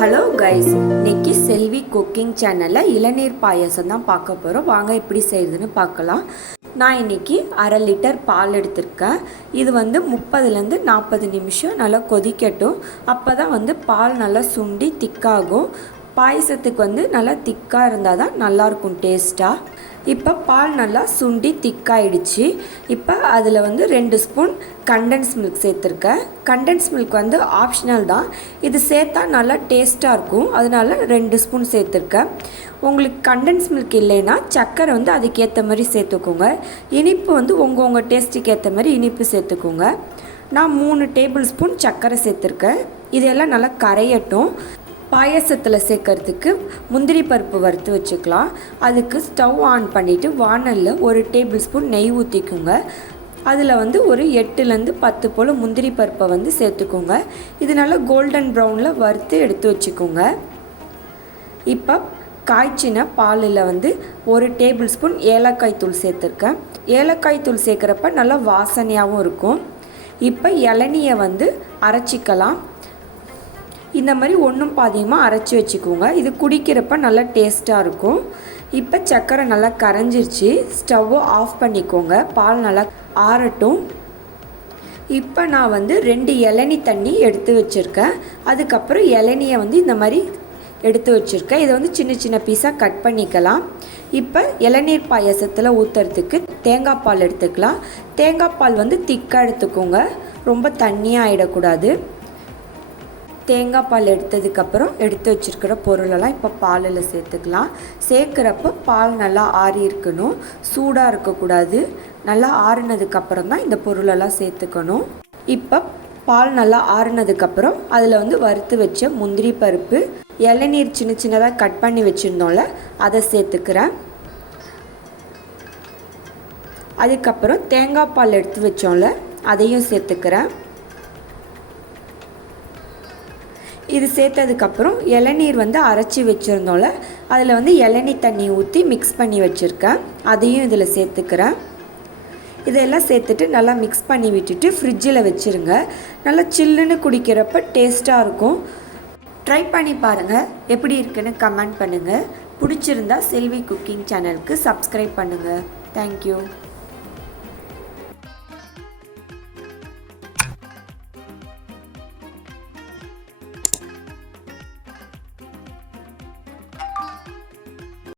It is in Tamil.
ஹலோ கைஸ் இன்னைக்கு செல்வி குக்கிங் சேனலில் இளநீர் பாயாசம் தான் பார்க்க போகிறோம் வாங்க எப்படி செய்யுதுன்னு பார்க்கலாம். நான் இன்னைக்கு அரை லிட்டர் பால் எடுத்திருக்கேன். இது வந்து முப்பதுலேருந்து நாற்பது நிமிஷம் நல்லா கொதிக்கட்டும். அப்போ தான் வந்து பால் நல்லா சுண்டி திக்காகும் பாயசத்துக்கு வந்து நல்லா திக்காக இருந்தால் தான் நல்லாயிருக்கும் டேஸ்ட்டாக இப்போ பால் நல்லா சுண்டி திக்காயிடுச்சு. இப்போ அதில் வந்து ரெண்டு ஸ்பூன் கண்டென்ஸ் மில்க் சேர்த்துருக்கேன். கண்டென்ஸ் மில்க் வந்து ஆப்ஷனல் தான். இது சேர்த்தா நல்லா டேஸ்ட்டாக இருக்கும். அதனால ரெண்டு ஸ்பூன் சேர்த்துருக்கேன். உங்களுக்கு கண்டென்ஸ் மில்க் இல்லைன்னா சர்க்கரை வந்து அதுக்கேற்ற மாதிரி சேர்த்துக்கோங்க. இனிப்பு வந்து உங்கள் உங்கள் டேஸ்ட்டுக்கு ஏற்ற மாதிரி இனிப்பு சேர்த்துக்கோங்க. நான் மூணு டேபிள் ஸ்பூன் சர்க்கரை சேர்த்துருக்கேன். இதெல்லாம் நல்லா கரையட்டும். பாயசத்தில் சேர்க்கறதுக்கு முந்திரி பருப்பு வறுத்து வச்சுக்கலாம். அதுக்கு ஸ்டவ் ஆன் பண்ணிவிட்டு வானலில் ஒரு டேபிள் ஸ்பூன் நெய் ஊற்றிக்குங்க அதில் வந்து ஒரு எட்டுலேருந்து பத்து போல் முந்திரி பருப்பை வந்து சேர்த்துக்கோங்க. இது நல்லா கோல்டன் ப்ரௌனில் வறுத்து எடுத்து வச்சுக்கோங்க. இப்போ காய்ச்சின பாலில் வந்து ஒரு டேபிள் ஸ்பூன் ஏலக்காய் தூள் சேர்த்துருக்கேன். ஏலக்காய் தூள் சேர்க்குறப்ப நல்லா வாசனையாகவும் இருக்கும். இப்போ இளநியை வந்து அரைச்சிக்கலாம். இந்த மாதிரி ஒன்றும் பாதியமாக அரைச்சி வச்சுக்கோங்க. இது குடிக்கிறப்ப நல்லா டேஸ்ட்டாக இருக்கும். இப்போ சர்க்கரை நல்லா கரைஞ்சிருச்சு. ஸ்டவ்வை ஆஃப் பண்ணிக்கோங்க. பால் நல்லா ஆறட்டும். இப்போ நான் வந்து ரெண்டு இளநி தண்ணி எடுத்து வச்சுருக்கேன். அதுக்கப்புறம் இளநியை வந்து இந்த மாதிரி எடுத்து வச்சுருக்கேன். இதை வந்து சின்ன சின்ன பீஸாக கட் பண்ணிக்கலாம். இப்போ இளநீர் பாயசத்தில் ஊற்றுறதுக்கு தேங்காய் பால் எடுத்துக்கலாம். தேங்காய் பால் வந்து திக்காக எடுத்துக்கோங்க. ரொம்ப தண்ணியாக ஆகிடக்கூடாது தேங்காய் பால் எடுத்ததுக்கப்புறம் எடுத்து வச்சுருக்கிற பொருளெல்லாம் இப்போ பாலில் சேர்த்துக்கலாம். சேர்க்குறப்ப பால் நல்லா ஆறி இருக்கணும். சூடாக இருக்கக்கூடாது. நல்லா ஆறுனதுக்கப்புறம் தான் இந்த பொருளெல்லாம் சேர்த்துக்கணும். இப்போ பால் நல்லா ஆறுனதுக்கப்புறம் அதில் வந்து வறுத்து வச்ச முந்திரி பருப்பு இளநீர் சின்ன சின்னதாக கட் பண்ணி வச்சுருந்தோம்ல அதை சேர்த்துக்கிறேன். அதுக்கப்புறம் தேங்காய் பால் எடுத்து வச்சோம்ல அதையும் சேர்த்துக்கிறேன். இது சேர்த்ததுக்கப்புறம் இளநீர் வந்து அரைச்சி வச்சுருந்தோம்ல அதில் வந்து இளநீ தண்ணி ஊற்றி மிக்ஸ் பண்ணி வச்சுருக்கேன். அதையும் இதில் சேர்த்துக்கிறேன். இதெல்லாம் சேர்த்துட்டு நல்லா மிக்ஸ் பண்ணி விட்டுட்டு ஃப்ரிட்ஜில் வச்சுருங்க. நல்லா சில்லுன்னு குடிக்கிறப்ப டேஸ்ட்டாக இருக்கும். ட்ரை பண்ணி பாருங்கள் எப்படி இருக்குன்னு கமெண்ட் பண்ணுங்கள் பிடிச்சிருந்தா செல்வி குக்கிங் சேனலுக்கு சப்ஸ்கிரைப் பண்ணுங்கள் தேங்க்யூ